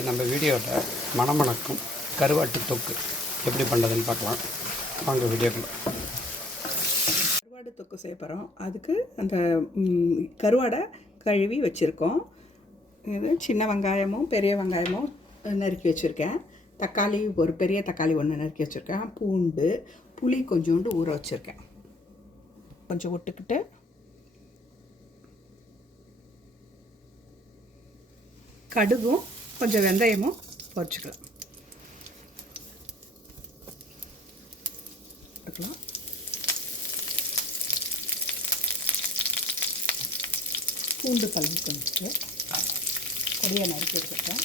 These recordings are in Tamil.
இன்றைக்கி நம்ம வீடியோவில் மணமணக்கும் கருவாட்டு தொக்கு எப்படி பண்ணுறதுன்னு பார்க்கலாம். வாங்க வீடியோக்குள்ள. கருவாடு தொக்கு செய்ய போகிறோம். அதுக்கு அந்த கருவாடை கழுவி வச்சுருக்கோம். இது சின்ன வெங்காயமும் பெரிய வெங்காயமும் நறுக்கி வச்சுருக்கேன். தக்காளி ஒரு பெரிய தக்காளி ஒன்று நறுக்கி வச்சுருக்கேன். பூண்டு, புளி கொஞ்சோண்டு ஊற வச்சுருக்கேன். கொஞ்சம் விட்டுக்கிட்டு கடுகும் கொஞ்சம் வெந்தயமும் பொரிச்சுக்கலாம். பூண்டு பல்லு கொஞ்சம் கொடியை நறுக்கி வச்சுருக்கேன்.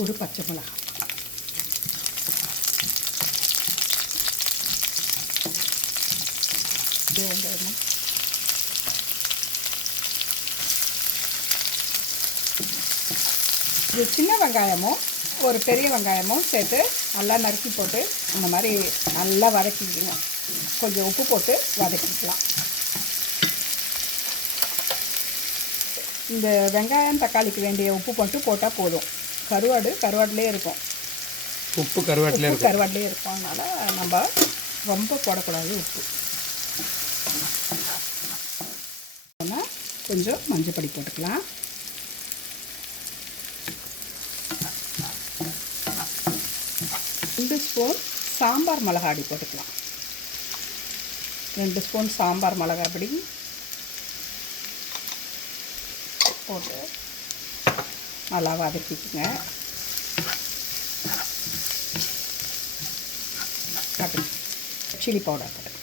ஒரு பச்சை மிளகாய், வெங்காயம், இது சின்ன வெங்காயமும் ஒரு பெரிய வெங்காயமும் சேர்த்து நல்லா நறுக்கி போட்டு இந்த மாதிரி நல்லா வதக்கிக்கணும். கொஞ்சம் உப்பு போட்டு வதக்கிக்கலாம். இந்த வெங்காயம் தக்காளிக்கு வேண்டிய உப்பு மட்டும் போட்டால் போதும். கருவாடுலேயே இருக்கும். உப்பு கருவாட்டிலே இருக்கும். அதனால் நம்ம ரொம்ப போடக்கூடாது உப்பு. கொஞ்சம் மஞ்சள் பொடி போட்டுக்கலாம். ரெண்டு ஸ்பூன் சாம்பார் மிளகாடி போட்டுக்கலாம். 2 ஸ்பூன் சாம்பார் மிளகாய் பொடி போட்டு நல்லா வதக்கிக்குங்க. சில்லி பவுடர் போட்டு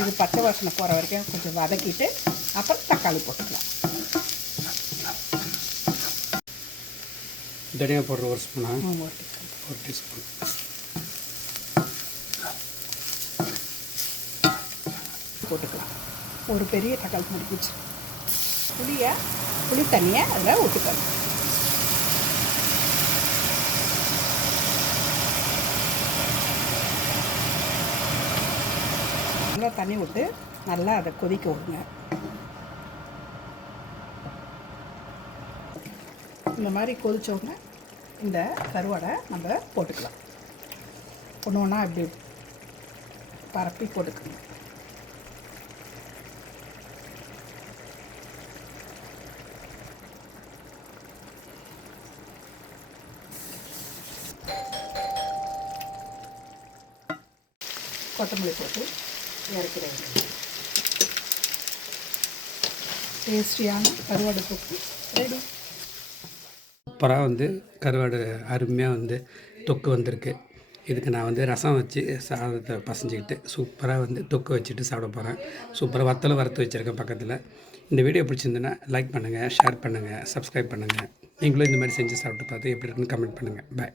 இது பச்சை வாசனை போகிற வரைக்கும் கொஞ்சம் வதக்கிட்டு அப்புறம் தக்காளி போட்டுக்கலாம். தனியா பவுடர் 1 ஸ்பூனா? 1 டீஸ்பூன். போட்டுக்கலாம். ஒரு பெரிய தக்காளி முடிச்சு புளி தண்ணியை அதில் ஊற்றிக்கலாம். நல்லா தண்ணி விட்டு நல்லா அதை கொதிக்க விடுங்க. இந்த மாதிரி கொதிச்ச உடனே இந்த கருவாடை நம்ம போட்டுக்கலாம். ஒன்று ஒன்றா இப்படி பரப்பி போட்டுக்கணும். கொத்தமல்லி போட்டு இறக்கிறேன். டேஸ்டியான கருவாடு தொக்கு ரெடி. சூப்பராக கருவாடு அருமையாக தொக்கு வந்திருக்கு. இதுக்கு நான் ரசம் வச்சு சாதத்தை பசஞ்சிக்கிட்டு சூப்பராக தொக்கு வச்சுட்டு சாப்பிட போகிறேன். சூப்பராக வத்தலும் வறுத்து வச்சுருக்கேன் பக்கத்தில். இந்த வீடியோ பிடிச்சிருந்துன்னா லைக் பண்ணுங்கள், ஷேர் பண்ணுங்கள், சப்ஸ்கிரைப் பண்ணுங்கள். நீங்களும் இந்த மாதிரி செஞ்சு சாப்பிட்டு பார்த்து எப்படி இருக்குன்னு கமெண்ட் பண்ணுங்கள். பாய்.